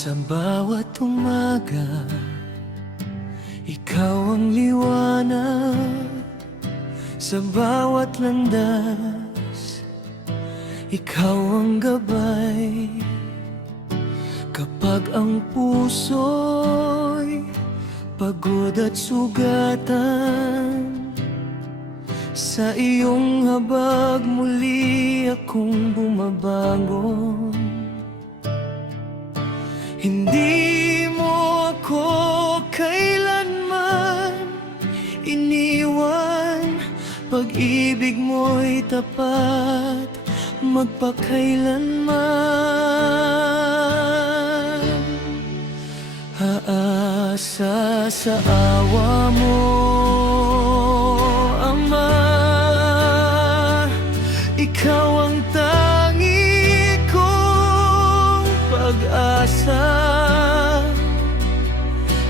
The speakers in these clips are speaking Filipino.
Sa bawat umaga, ikaw ang liwanag. Sa bawat landas, ikaw ang gabay. Kapag ang puso'y pagod at sugatan, sa iyong habag muli akong bumabangon. Hindi mo ako kailanman iniwan. Pag-ibig mo'y tapat magpakailanman. Aasa sa awa mo, Ama. Ikaw ang tangi kong pag-asa.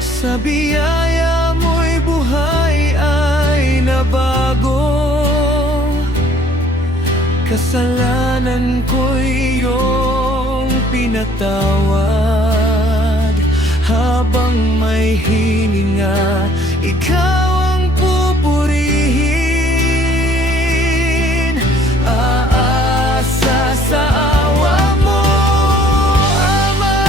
Sa biyaya mo'y buhay ay nabago. Kasalanan ko'y iyong pinatawad. Habang may hininga, ikaw ang pupurihin. Aasa sa awa mo, Ama.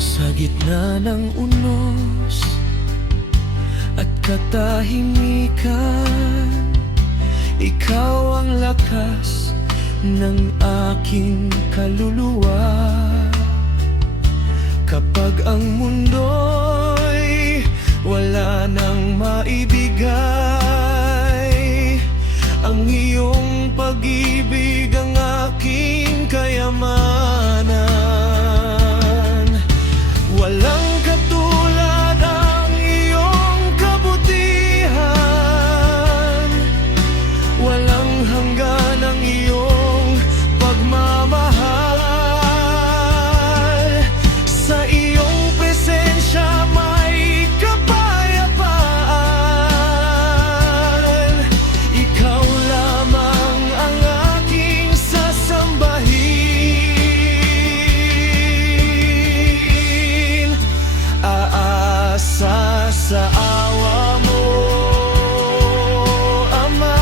Sa gitna ng unos at katahimikan, ikaw ang lakas ng aking kaluluwa. Kapag ang mundo'y wala nang maibigay, ang iyong pag-ibig ang aking kayamanan. Walang katulad ang iyong kabutihan. Walang hanggan ang iyong pagmamahal. Sa iyong presensya may kapayapaan. Ikaw lamang ang aking sasambahin. Aasa sa awa mo, Ama.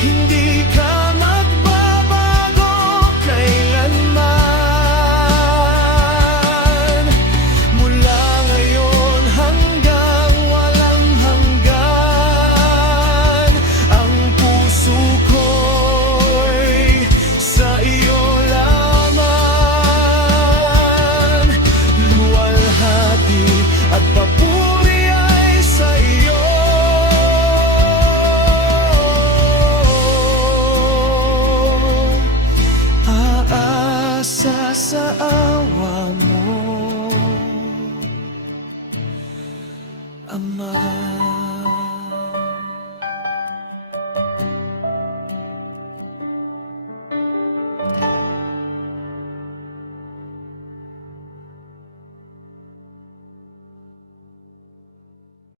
Hindi ka magbabago kailanman. Mula ngayon hanggang walang hanggan, ang puso ko'y sa iyo lamang. Luwalhati at papuri ay sa iyo. Aasa sa awa mo, Ama.